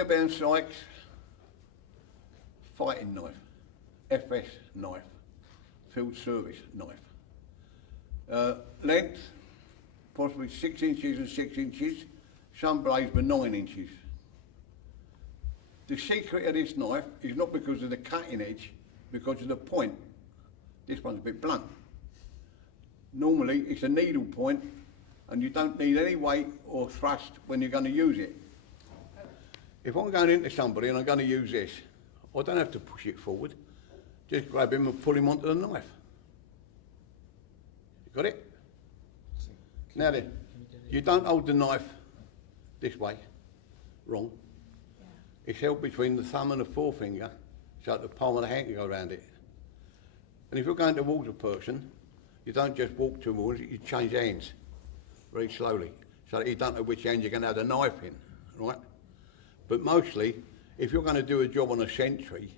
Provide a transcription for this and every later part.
Fairbairn-Sykes fighting knife, FS knife, field service knife. Length, possibly 6 inches and 6 inches, some blades were 9 inches. The secret of this knife is not because of the cutting edge, because of the point. This one's a bit blunt. Normally it's a needle point and you don't need any weight or thrust when you're going to use it. If I'm going into somebody and I'm going to use this, I don't have to push it forward. Just grab him and pull him onto the knife. You got it? Now then, you don't hold the knife this way, wrong. It's held between the thumb and the forefinger so that the palm of the hand can go around it. And if you're going towards a person, you don't just walk towards it, you change hands very slowly so that you don't know which hand you're going to have the knife in, right? But mostly, if you're going to do a job on a sentry,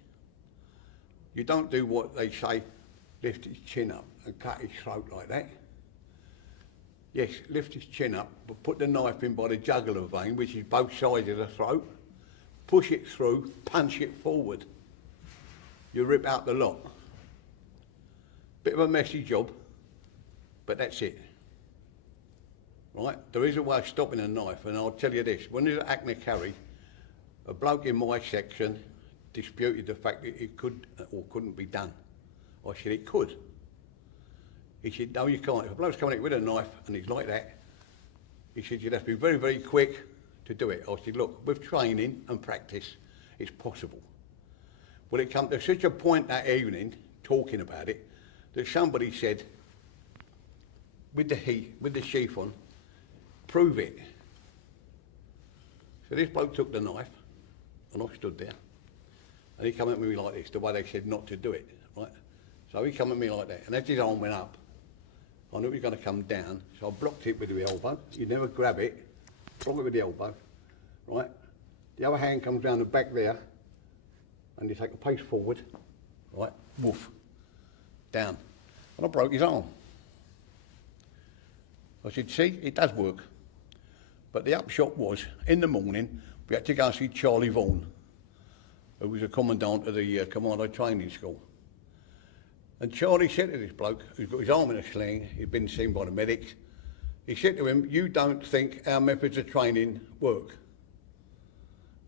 you don't do what they say, lift his chin up and cut his throat like that. Yes, lift his chin up, but put the knife in by the jugular vein, which is both sides of the throat, push it through, punch it forward. You rip out the lot. Bit of a messy job, but that's it. Right? There is a way of stopping a knife, and I'll tell you this, when there's an Hackney carry, a bloke in my section disputed the fact that it could or couldn't be done. I said it could. He said, no, you can't. If a bloke's coming in with a knife and he's like that, he said, you'd have to be very, very quick to do it. I said, look, with training and practice, it's possible. Well, it came to such a point that evening, talking about it, that somebody said, with the sheath on, prove it. So this bloke took the knife, and I stood there, and he came at me like this, the way they said not to do it, right? So he came at me like that, and as his arm went up, I knew he was going to come down, so I blocked it with the elbow. You never grab it, block it with the elbow, right? The other hand comes down the back there, and you take a pace forward, right? Woof, down. And I broke his arm. I said, see, it does work. But the upshot was, in the morning, we had to go and see Charlie Vaughan, who was a commandant of the Commando training school. And Charlie said to this bloke, who's got his arm in a sling, he'd been seen by the medics, he said to him, you don't think our methods of training work?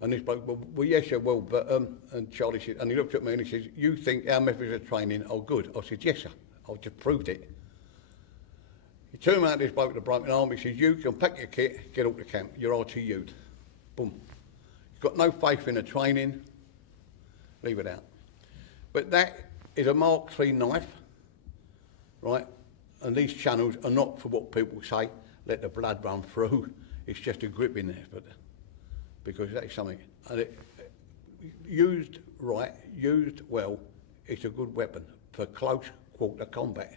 And this bloke, well yes, sir, well, but, and Charlie said, and he looked at me and he says, you think our methods of training are good? I said, yes, sir, I've just proved it. He turned around to this bloke with a broken arm, he says, you can pack your kit, get up to camp, you're RTU'd. Boom. You've got no faith in the training, leave it out. But that is a Mark III knife, right? And these channels are not for what people say, let the blood run through. It's just a grip in there, but because that is something. And it, used right, used well, it's a good weapon for close quarter combat.